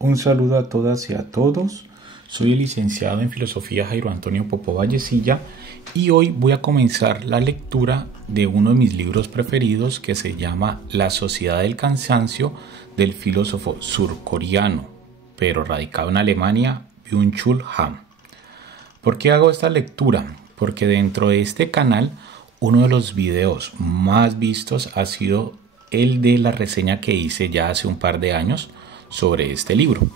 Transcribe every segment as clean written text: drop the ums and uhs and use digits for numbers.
Un saludo a todas y a todos. Soy el licenciado en Filosofía Jairo Antonio Popó Vallecilla y hoy voy a comenzar la lectura de uno de mis libros preferidos que se llama La Sociedad del Cansancio del filósofo surcoreano, pero radicado en Alemania, Byung-Chul Han. ¿Por qué hago esta lectura? Porque dentro de este canal uno de los videos más vistos ha sido el de la reseña que hice ya hace un par de años sobre este libro.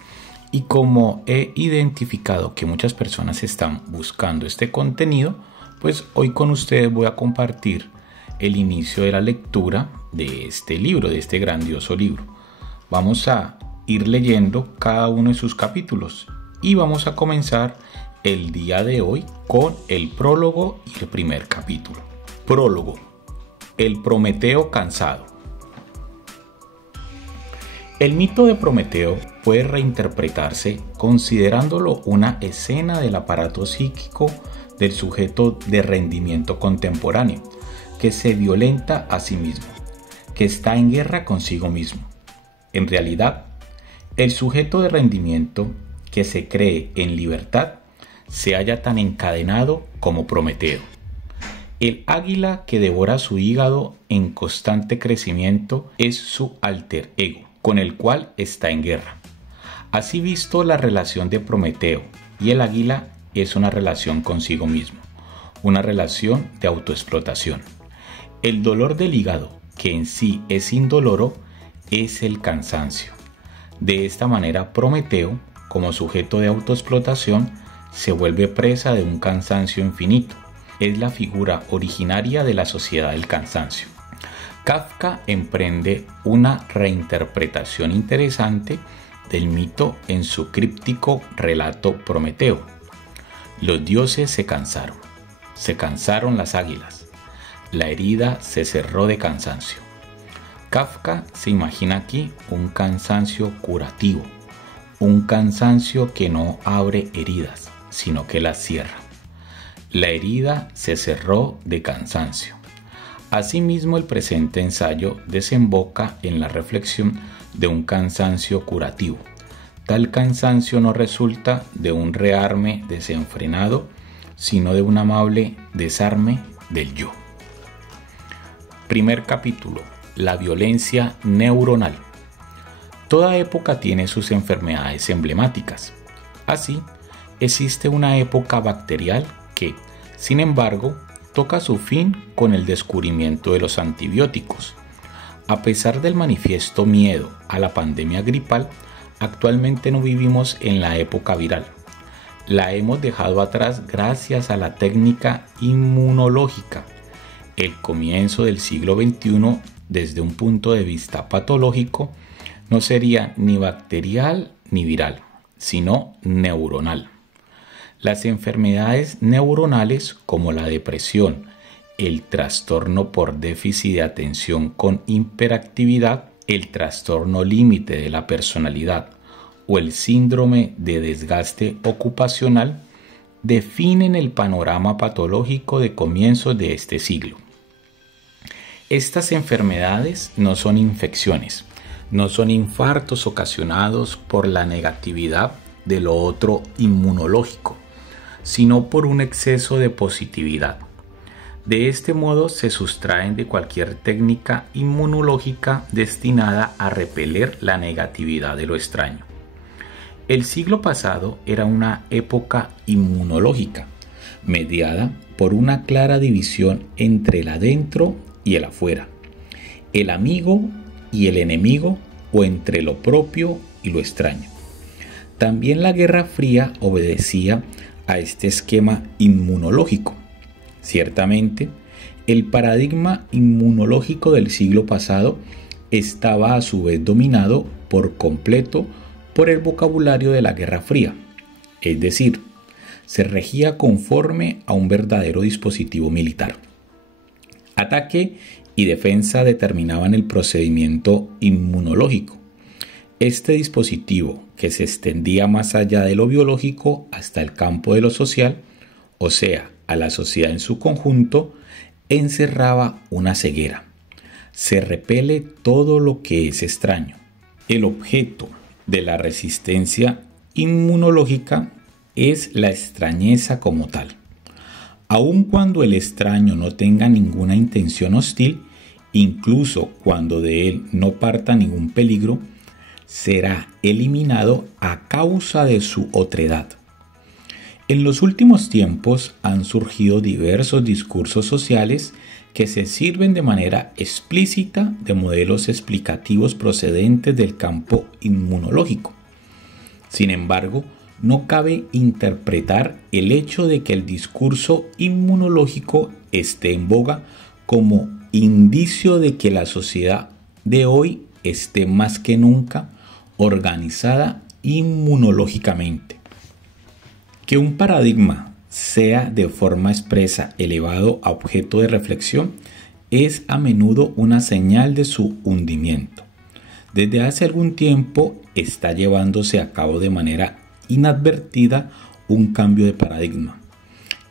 Y como he identificado que muchas personas están buscando este contenido, pues hoy con ustedes voy a compartir el inicio de la lectura de este libro, de este grandioso libro. Vamos a ir leyendo cada uno de sus capítulos y vamos a comenzar el día de hoy con el prólogo y el primer capítulo. Prólogo: el Prometeo cansado. El mito de Prometeo puede reinterpretarse considerándolo una escena del aparato psíquico del sujeto de rendimiento contemporáneo, que se violenta a sí mismo, que está en guerra consigo mismo. En realidad, el sujeto de rendimiento que se cree en libertad se halla tan encadenado como Prometeo. El águila que devora su hígado en constante crecimiento es su alter ego, con el cual está en guerra. Así visto, la relación de Prometeo y el águila es una relación consigo mismo, una relación de autoexplotación. El dolor del hígado, que en sí es indoloro, es el cansancio. De esta manera, Prometeo, como sujeto de autoexplotación, se vuelve presa de un cansancio infinito. Es la figura originaria de la sociedad del cansancio. Kafka emprende una reinterpretación interesante del mito en su críptico relato Prometeo. Los dioses se cansaron las águilas, la herida se cerró de cansancio. Kafka se imagina aquí un cansancio curativo, un cansancio que no abre heridas, sino que las cierra. La herida se cerró de cansancio. Asimismo, el presente ensayo desemboca en la reflexión de un cansancio curativo. Tal cansancio no resulta de un rearme desenfrenado, sino de un amable desarme del yo. Primer capítulo: la violencia neuronal. Toda época tiene sus enfermedades emblemáticas. Así, existe una época bacterial que, sin embargo, toca su fin con el descubrimiento de los antibióticos. A pesar del manifiesto miedo a la pandemia gripal, actualmente no vivimos en la época viral. La hemos dejado atrás gracias a la técnica inmunológica. El comienzo del siglo XXI, desde un punto de vista patológico, no sería ni bacterial ni viral, sino neuronal. Las enfermedades neuronales como la depresión, el trastorno por déficit de atención con hiperactividad, el trastorno límite de la personalidad o el síndrome de desgaste ocupacional definen el panorama patológico de comienzos de este siglo. Estas enfermedades no son infecciones, no son infartos ocasionados por la negatividad de lo otro inmunológico, sino por un exceso de positividad. De este modo se sustraen de cualquier técnica inmunológica destinada a repeler la negatividad de lo extraño. El siglo pasado era una época inmunológica, mediada por una clara división entre el adentro y el afuera, el amigo y el enemigo, o entre lo propio y lo extraño. También la Guerra Fría obedecía a este esquema inmunológico. Ciertamente, el paradigma inmunológico del siglo pasado estaba a su vez dominado por completo por el vocabulario de la Guerra Fría, es decir, se regía conforme a un verdadero dispositivo militar. Ataque y defensa determinaban el procedimiento inmunológico. Este dispositivo, que se extendía más allá de lo biológico hasta el campo de lo social, o sea, a la sociedad en su conjunto, encerraba una ceguera. Se repele todo lo que es extraño. El objeto, de la resistencia inmunológica es la extrañeza como tal. Aun cuando el extraño no tenga ninguna intención hostil, incluso cuando de él no parta ningún peligro, será eliminado a causa de su otredad. En los últimos tiempos han surgido diversos discursos sociales que se sirven de manera explícita de modelos explicativos procedentes del campo inmunológico. Sin embargo, no cabe interpretar el hecho de que el discurso inmunológico esté en boga como indicio de que la sociedad de hoy esté más que nunca organizada inmunológicamente. Que un paradigma sea de forma expresa elevado a objeto de reflexión es a menudo una señal de su hundimiento. Desde hace algún tiempo está llevándose a cabo de manera inadvertida un cambio de paradigma.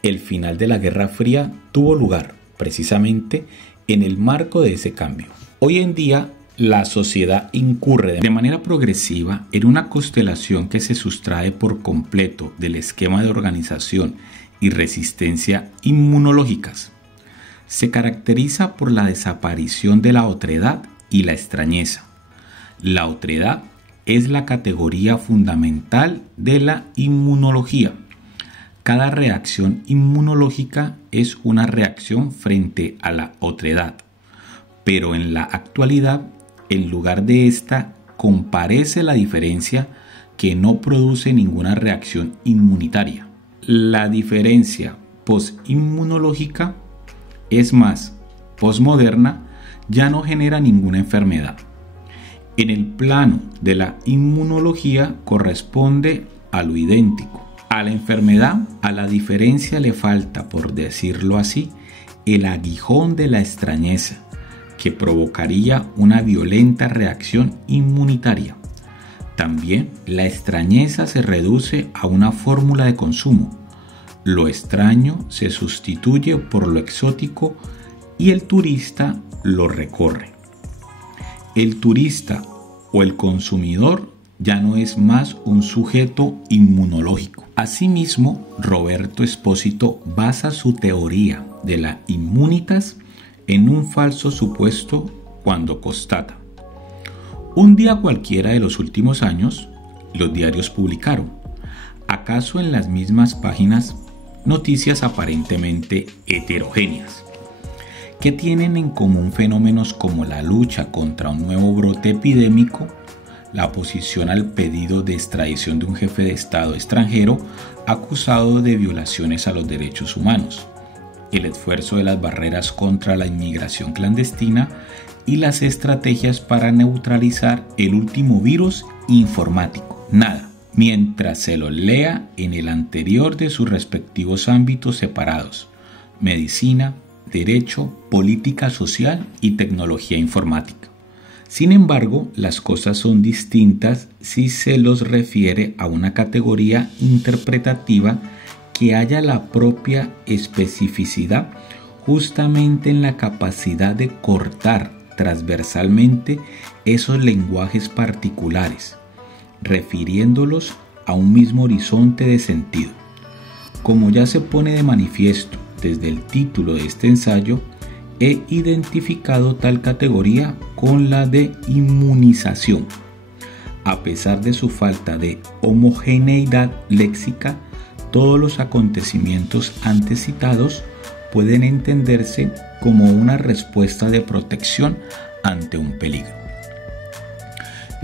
El final de la Guerra Fría tuvo lugar precisamente en el marco de ese cambio. Hoy en día la sociedad incurre de manera progresiva en una constelación que se sustrae por completo del esquema de organización y resistencia inmunológicas. Se caracteriza por la desaparición de la otredad y la extrañeza. La otredad es la categoría fundamental de la inmunología. Cada reacción inmunológica es una reacción frente a la otredad, pero en la actualidad, en lugar de esta, comparece la diferencia que no produce ninguna reacción inmunitaria. La diferencia postinmunológica, es más, posmoderna, ya no genera ninguna enfermedad. En el plano de la inmunología corresponde a lo idéntico. A la enfermedad, a la diferencia le falta, por decirlo así, el aguijón de la extrañeza, que provocaría una violenta reacción inmunitaria. También la extrañeza se reduce a una fórmula de consumo. Lo extraño se sustituye por lo exótico y el turista lo recorre. El turista o el consumidor ya no es más un sujeto inmunológico. Asimismo, Roberto Espósito basa su teoría de la inmunitas en un falso supuesto cuando constata: un día cualquiera de los últimos años, los diarios publicaron, acaso en las mismas páginas, noticias aparentemente heterogéneas, que tienen en común fenómenos como la lucha contra un nuevo brote epidémico, la oposición al pedido de extradición de un jefe de Estado extranjero acusado de violaciones a los derechos humanos, el esfuerzo de las barreras contra la inmigración clandestina y las estrategias para neutralizar el último virus informático. Nada, mientras se lo lea en el anterior de sus respectivos ámbitos separados: medicina, derecho, política social y tecnología informática. Sin embargo, las cosas son distintas si se los refiere a una categoría interpretativa que haya la propia especificidad justamente en la capacidad de cortar transversalmente esos lenguajes particulares, refiriéndolos a un mismo horizonte de sentido. Como ya se pone de manifiesto desde el título de este ensayo, he identificado tal categoría con la de inmunización. A pesar de su falta de homogeneidad léxica, todos los acontecimientos antes citados pueden entenderse como una respuesta de protección ante un peligro.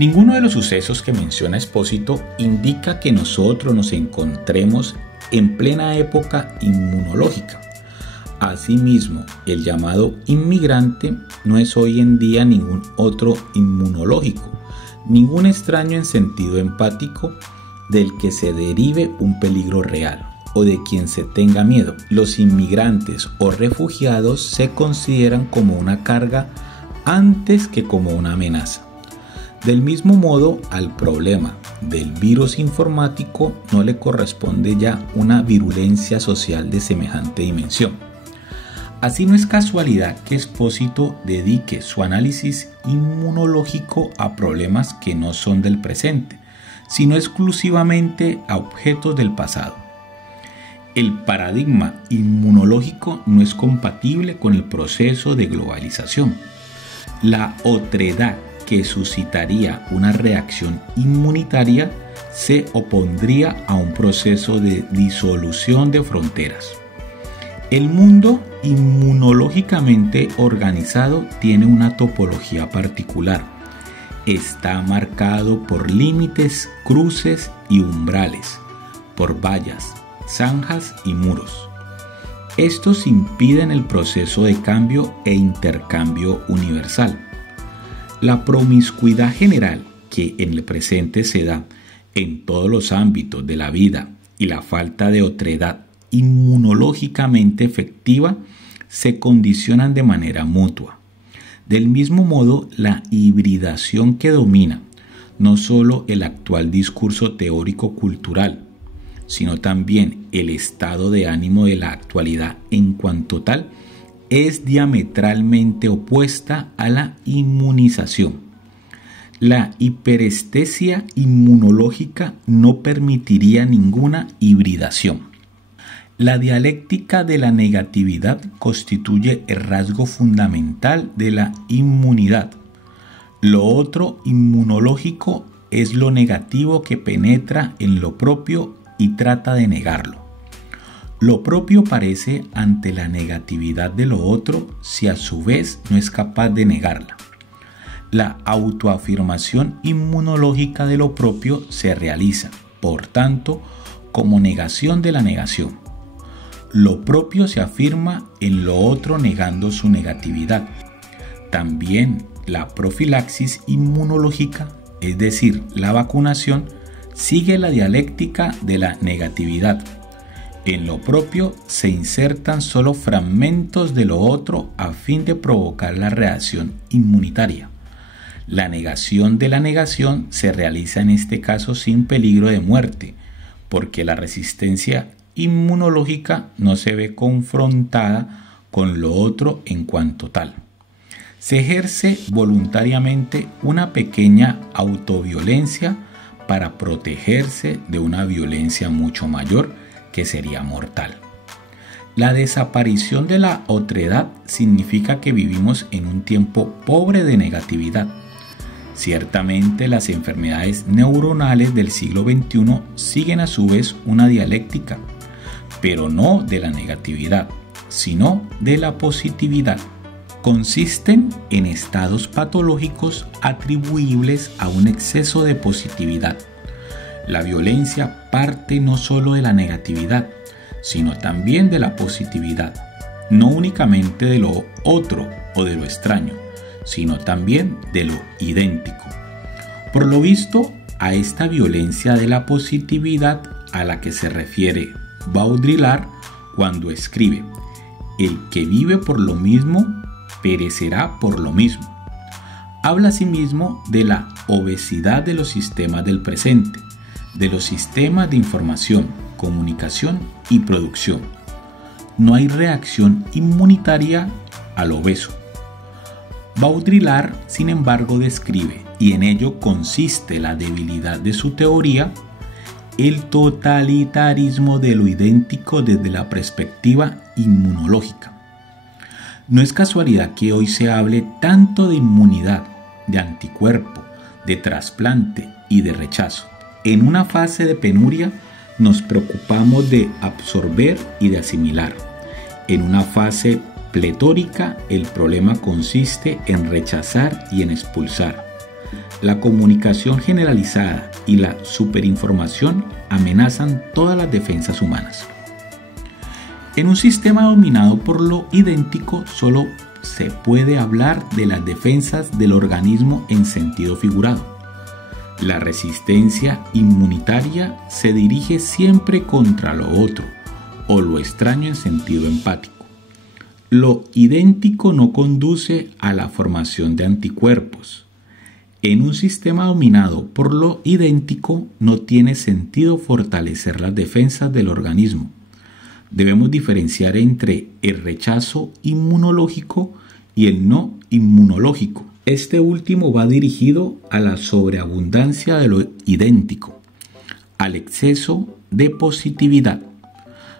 Ninguno de los sucesos que menciona Espósito indica que nosotros nos encontremos en plena época inmunológica. Asimismo, el llamado inmigrante no es hoy en día ningún otro inmunológico, ningún extraño en sentido empático del que se derive un peligro real o de quien se tenga miedo. Los inmigrantes o refugiados se consideran como una carga antes que como una amenaza. Del mismo modo, al problema del virus informático no le corresponde ya una virulencia social de semejante dimensión. Así no es casualidad que Expósito dedique su análisis inmunológico a problemas que no son del presente, sino exclusivamente a objetos del pasado. El paradigma inmunológico no es compatible con el proceso de globalización. La otredad que suscitaría una reacción inmunitaria se opondría a un proceso de disolución de fronteras. El mundo inmunológicamente organizado tiene una topología particular. Está marcado por límites, cruces y umbrales, por vallas, zanjas y muros. Estos impiden el proceso de cambio e intercambio universal. La promiscuidad general que en el presente se da en todos los ámbitos de la vida y la falta de otredad inmunológicamente efectiva se condicionan de manera mutua. Del mismo modo, la hibridación que domina no solo el actual discurso teórico-cultural, sino también el estado de ánimo de la actualidad en cuanto tal, es diametralmente opuesta a la inmunización. La hiperestesia inmunológica no permitiría ninguna hibridación. La dialéctica de la negatividad constituye el rasgo fundamental de la inmunidad. Lo otro inmunológico es lo negativo que penetra en lo propio y trata de negarlo. Lo propio parece ante la negatividad de lo otro si a su vez no es capaz de negarla. La autoafirmación inmunológica de lo propio se realiza, por tanto, como negación de la negación. Lo propio se afirma en lo otro negando su negatividad. También la profilaxis inmunológica, es decir, la vacunación, sigue la dialéctica de la negatividad. En lo propio se insertan solo fragmentos de lo otro a fin de provocar la reacción inmunitaria. La negación de la negación se realiza en este caso sin peligro de muerte, porque la resistencia inmunológica no se ve confrontada con lo otro en cuanto tal. Se ejerce voluntariamente una pequeña autoviolencia para protegerse de una violencia mucho mayor que sería mortal. La desaparición de la otredad significa que vivimos en un tiempo pobre de negatividad. Ciertamente las enfermedades neuronales del siglo XXI siguen a su vez una dialéctica, pero no de la negatividad, sino de la positividad. Consisten en estados patológicos atribuibles a un exceso de positividad. La violencia parte no solo de la negatividad, sino también de la positividad, no únicamente de lo otro o de lo extraño, sino también de lo idéntico. Por lo visto, a esta violencia de la positividad a la que se refiere Baudrillard cuando escribe: el que vive por lo mismo perecerá por lo mismo. Habla asimismo de la obesidad de los sistemas del presente, de los sistemas de información, comunicación y producción. No hay reacción inmunitaria al obeso. Baudrillard, sin embargo, describe, y en ello consiste la debilidad de su teoría, el totalitarismo de lo idéntico desde la perspectiva inmunológica. No es casualidad que hoy se hable tanto de inmunidad, de anticuerpo, de trasplante y de rechazo. En una fase de penuria nos preocupamos de absorber y de asimilar. En una fase pletórica el problema consiste en rechazar y en expulsar. La comunicación generalizada y la superinformación amenazan todas las defensas humanas. En un sistema dominado por lo idéntico solo se puede hablar de las defensas del organismo en sentido figurado. La resistencia inmunitaria se dirige siempre contra lo otro o lo extraño en sentido empático. Lo idéntico no conduce a la formación de anticuerpos. En un sistema dominado por lo idéntico no tiene sentido fortalecer las defensas del organismo. debemos diferenciar entre el rechazo inmunológico y el no inmunológico. Este último va dirigido a la sobreabundancia de lo idéntico, al exceso de positividad.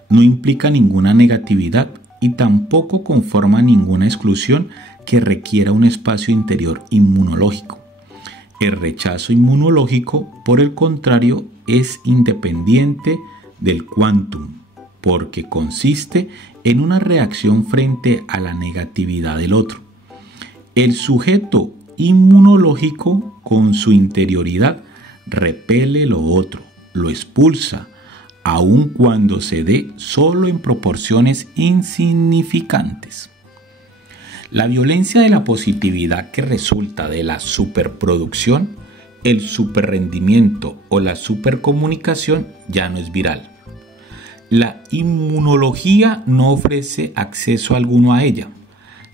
No implica ninguna negatividad y tampoco conforma ninguna exclusión que requiera un espacio interior inmunológico. El rechazo inmunológico, por el contrario, es independiente del quantum, porque consiste en una reacción frente a la negatividad del otro. El sujeto inmunológico, con su interioridad, repele lo otro, lo expulsa, aun cuando se dé solo en proporciones insignificantes. La violencia de la positividad que resulta de la superproducción, el superrendimiento o la supercomunicación ya no es viral. La inmunología no ofrece acceso alguno a ella.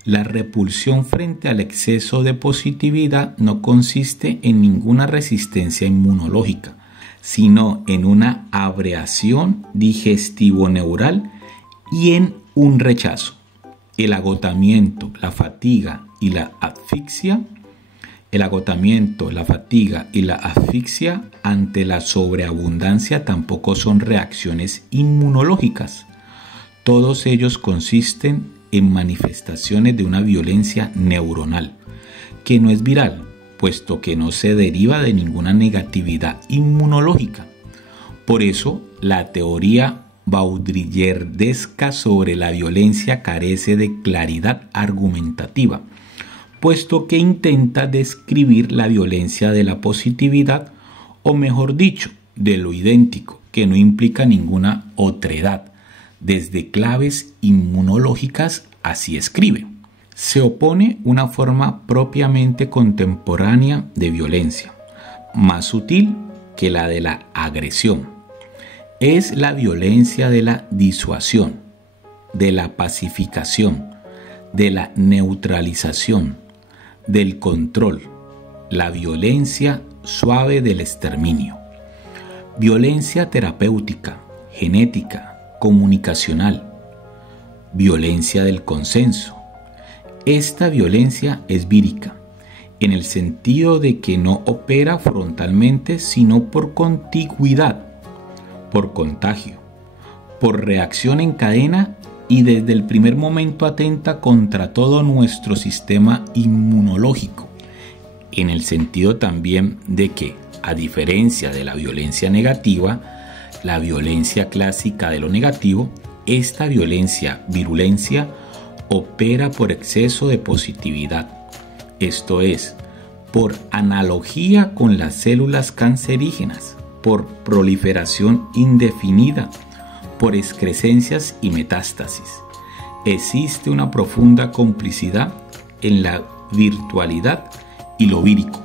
La repulsión frente al exceso de positividad no consiste en ninguna resistencia inmunológica, sino en una abreación digestivo-neural y en un rechazo. El agotamiento, la fatiga y la asfixia. El agotamiento, la fatiga y la asfixia ante la sobreabundancia tampoco son reacciones inmunológicas. Todos ellos consisten en manifestaciones de una violencia neuronal, que no es viral, puesto que no se deriva de ninguna negatividad inmunológica. Por eso, la teoría baudrillardesca sobre la violencia carece de claridad argumentativa, puesto que intenta describir la violencia de la positividad, o mejor dicho, de lo idéntico, que no implica ninguna otredad, desde claves inmunológicas. Así escribe. Se opone una forma propiamente contemporánea de violencia, más sutil que la de la agresión. Es la violencia de la disuasión, de la pacificación, de la neutralización, del control, la violencia suave del exterminio. Violencia terapéutica, genética, comunicacional, violencia del consenso. Esta violencia es vírica, en el sentido de que no opera frontalmente, sino por contigüidad, por contagio, por reacción en cadena, y desde el primer momento atenta contra todo nuestro sistema inmunológico, en el sentido también de que, a diferencia de la violencia negativa, la violencia clásica de lo negativo, esta virulencia, opera por exceso de positividad, esto es, por analogía con las células cancerígenas, por proliferación indefinida, por excrescencias y metástasis. Existe una profunda complicidad en la virtualidad y lo vírico.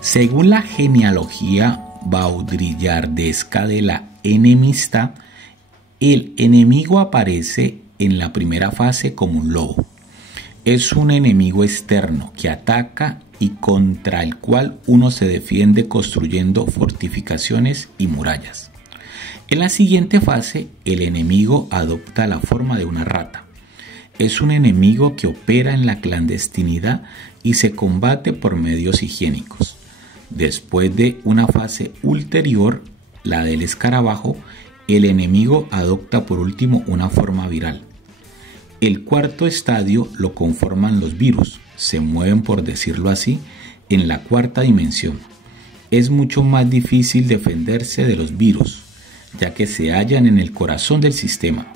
Según la genealogía baudrillardesca de la enemistad, el enemigo aparece en la primera fase como un lobo. Es un enemigo externo que ataca y contra el cual uno se defiende construyendo fortificaciones y murallas. En la siguiente fase, el enemigo adopta la forma de una rata. Es un enemigo que opera en la clandestinidad y se combate por medios higiénicos. Después de una fase ulterior, la del escarabajo, el enemigo adopta por último una forma viral. El cuarto estadio lo conforman los virus, se mueven, por decirlo así, en la cuarta dimensión. Es mucho más difícil defenderse de los virus, ya que se hallan en el corazón del sistema.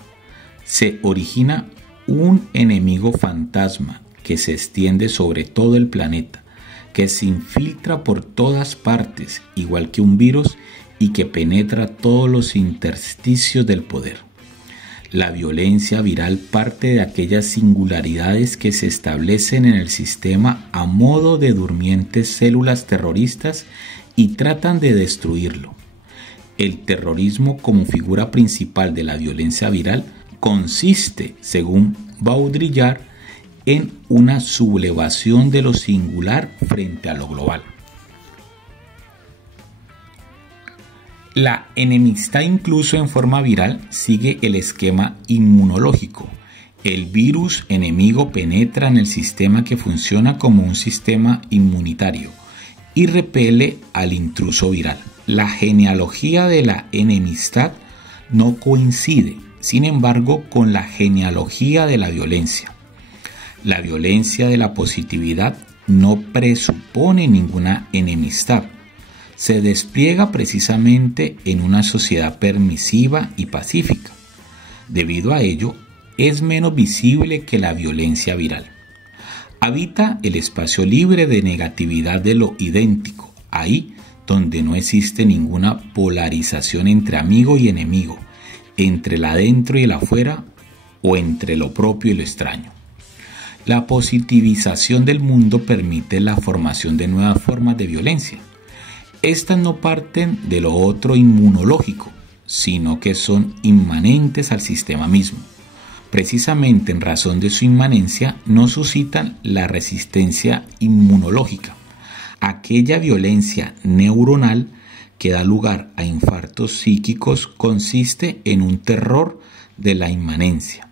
Se origina un enemigo fantasma que se extiende sobre todo el planeta, que se infiltra por todas partes, igual que un virus, y que penetra todos los intersticios del poder. La violencia viral parte de aquellas singularidades que se establecen en el sistema a modo de durmientes células terroristas y tratan de destruirlo. El terrorismo, como figura principal de la violencia viral, consiste, según Baudrillard, en una sublevación de lo singular frente a lo global. La enemistad, incluso en forma viral, sigue el esquema inmunológico. El virus enemigo penetra en el sistema que funciona como un sistema inmunitario y repele al intruso viral. La genealogía de la enemistad no coincide, sin embargo, con la genealogía de la violencia. La violencia de la positividad no presupone ninguna enemistad. Se despliega precisamente en una sociedad permisiva y pacífica. Debido a ello, es menos visible que la violencia viral. Habita el espacio libre de negatividad de lo idéntico, ahí donde no existe ninguna polarización entre amigo y enemigo, entre el adentro y el afuera, o entre lo propio y lo extraño. La positivización del mundo permite la formación de nuevas formas de violencia. Estas no parten de lo otro inmunológico, sino que son inmanentes al sistema mismo. Precisamente en razón de su inmanencia, no suscitan la resistencia inmunológica. Aquella violencia neuronal que da lugar a infartos psíquicos consiste en un terror de la inmanencia.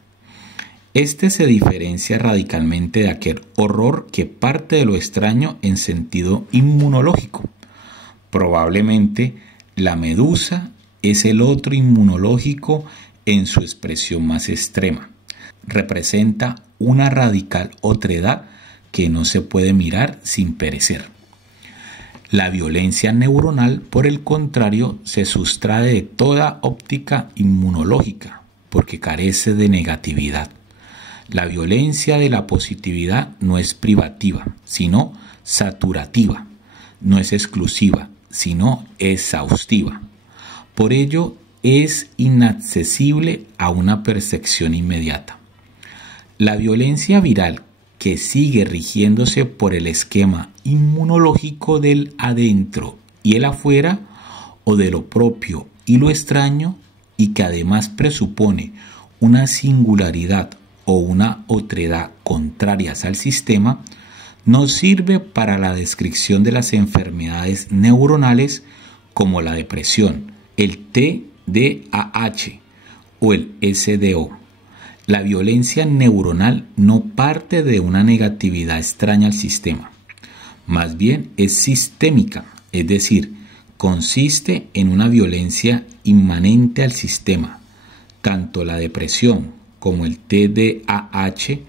Este se diferencia radicalmente de aquel horror que parte de lo extraño en sentido inmunológico. Probablemente la medusa es el otro inmunológico en su expresión más extrema. Representa una radical otredad que no se puede mirar sin perecer. La violencia neuronal, por el contrario, se sustrae de toda óptica inmunológica porque carece de negatividad. La violencia de la positividad no es privativa, sino saturativa. No es exclusiva, sino exhaustiva. Por ello, es inaccesible a una percepción inmediata. La violencia viral, que sigue rigiéndose por el esquema inmunológico del adentro y el afuera, o de lo propio y lo extraño, y que además presupone una singularidad o una otredad contrarias al sistema, nos sirve para la descripción de las enfermedades neuronales como la depresión, el TDAH o el SDO. La violencia neuronal no parte de una negatividad extraña al sistema. Más bien es sistémica, es decir, consiste en una violencia inmanente al sistema. Tanto la depresión como el TDAH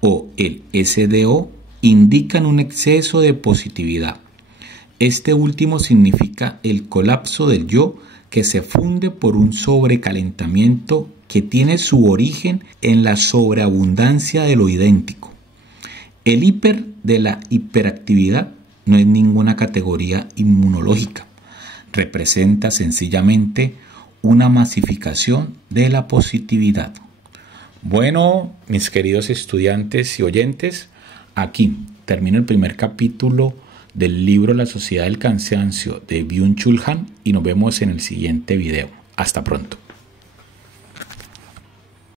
o el SDO indican un exceso de positividad. Este último significa el colapso del yo que se funde por un sobrecalentamiento que tiene su origen en la sobreabundancia de lo idéntico. El hiper de la hiperactividad no es ninguna categoría inmunológica, representa sencillamente una masificación de la positividad. Bueno, mis queridos estudiantes y oyentes, aquí termino el primer capítulo del libro La Sociedad del Cansancio de Byung-Chul Han y nos vemos en el siguiente video. Hasta pronto.